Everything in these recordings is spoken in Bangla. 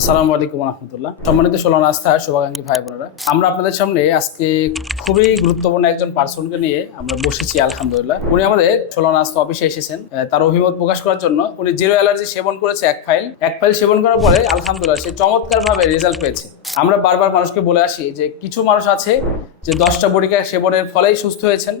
আসসালামু আলাইকুম রহমতুল্লাহ সম্মানিত ষোলন আস্থার শুভাকাঙ্ক্ষী ভাই বোনেরা, আমরা আপনাদের সামনে আজকে খুবই গুরুত্বপূর্ণ একজন পার্সনকে নিয়ে আমরা বসেছি, আলহামদুলিল্লাহ। উনি আমাদের ষোলন আস্থা অফিসে এসেছেন। তার অভিমত প্রকাশ করার জন্য উনি জিরো অ্যালার্জি সেবন করেছে এক ফাইল। এক ফাইল সেবন করার পরে, আলহামদুলিল্লাহ, সে চমৎকারভাবে রেজাল্ট পেয়েছে। আমরা বারবার মানুষকে বলে আসি যে, কিছু মানুষ আছে যে, দশটা বডিকা সেবনের ফলেই সুস্থ হয়েছেন।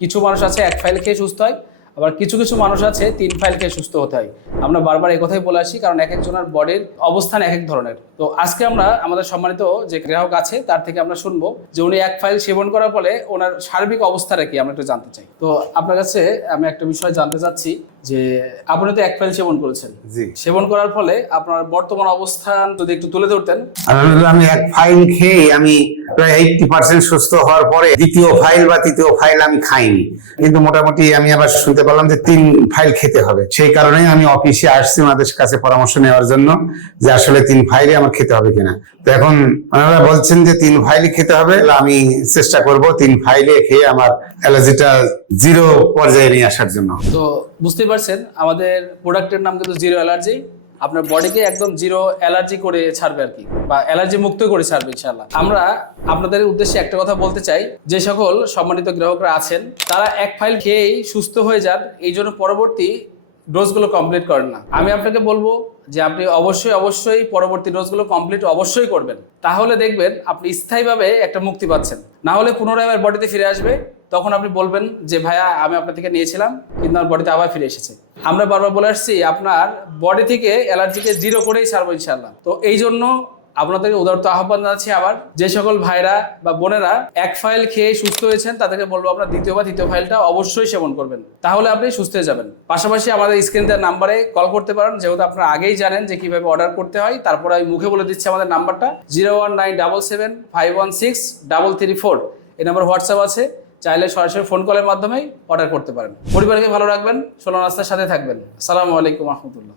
কিছু মানুষ আছে এক ফাইল খেয়ে সুস্থ হয়। আবার কিছু কিছু মানুষ আছে তিন ফাইল খেয়ে সুস্থ হতে হয়। আমরা বারবার এই কথাই বলে আসি কারণ এক একজনের বডির অবস্থান এক এক ধরনের। তো আজকে আমরা আমাদের সম্মানিত যে গ্রাহক আছে তার থেকে আমরা শুনব যে উনি এক ফাইল সেবন করার ফলে ওনার সার্বিক অবস্থাটা কি আমরা একটু জানতে চাই। তো আপনার কাছে আমি একটা বিষয় জানতে চাচ্ছি যে আপনি তো এক ফাইল সেবন করেছেন। জি। সেবন করার ফলে আপনার বর্তমান অবস্থান যদি একটু তুলে ধরতেন। আমি এক ফাইল খেয়ে আমি প্রায় এইটটি পার্সেন্ট সুস্থ হওয়ার পরে দ্বিতীয় ফাইল বা তৃতীয় ফাইল আমি খাইনি। কিন্তু মোটামুটি আমি আবার শুনতে পারলাম যে তিন ফাইল খেতে হবে। সেই কারণে আমি অফিসে আসছি ওনাদের কাছে পরামর্শ নেওয়ার জন্য যে আসলে তিন ফাইলে আমার খেতে হবে কিনা। তো এখন ওনারা বলছেন যে তিন ফাইলই খেতে হবে আমি চেষ্টা করব তিন ফাইলে খেয়ে আমার অ্যালার্জিটা জিরো পর্যায়ে নিয়ে আসার জন্য। তো বুঝতেই পারছেন, আমাদের প্রোডাক্টের নাম কিন্তু জিরো অ্যালার্জি আপনার বডিকে একদম জিরো অ্যালার্জি করে ছাড়বে আর কি, বা অ্যালার্জি মুক্ত করে ছাড়বে ইনশাল্লাহ আমরা আপনাদের উদ্দেশ্যে একটা কথা বলতে চাই, যে সকল সম্মানিত গ্রাহকরা আছেন, তারা এক ফাইল খেয়েই সুস্থ হয়ে যান, এই জন্য পরবর্তী ডোজগুলো কমপ্লিট করেন না। আমি আপনাকে বলব যে আপনি অবশ্যই অবশ্যই পরবর্তী ডোজগুলো কমপ্লিট অবশ্যই করবেন। তাহলে দেখবেন আপনি স্থায়ীভাবে একটা মুক্তি পাচ্ছেন। না হলে পুনরায় আবার বডিতে ফিরে আসবে, তখন আপনি বলবেন যে, ভাইয়া, আমি আপনার থেকে নিয়েছিলাম, কিন্তু আমার বডিতে আবার ফিরে এসেছে। আমরা বারবার বলে আসছি, আপনার বডি থেকে অ্যালার্জিকে জিরো করেই ছাড়বো ইনশাল্লাহ তো এই জন্য আপনাদেরকে উদারত আহ্বান জানাচ্ছি আবার, যে সকল ভাইরা বা বোনেরা এক ফাইল খেয়ে সুস্থ হয়েছেন, তাদেরকে বলব আপনার দ্বিতীয় বা তৃতীয় ফাইলটা অবশ্যই সেবন করবেন। তাহলে আপনি সুস্থ হয়ে যাবেন। পাশাপাশি আমাদের স্ক্রিন দেওয়ার নাম্বারে কল করতে পারেন, যেহেতু আপনারা আগেই জানেন যে কীভাবে অর্ডার করতে হয়, তারপরে আমি মুখে বলে দিচ্ছি আমাদের নাম্বারটা zero one nine double seven five one six double three four এই নাম্বার হোয়াটসঅ্যাপ আছে। চাইলে সরাসরি ফোন কলের মাধ্যমেই অর্ডার করতে পারেন। পরিবারকে ভালো রাখবেন, ষোলো রাস্তার সাথে থাকবেন। আসসালামু আলাইকুম রহমতুল্লাহ।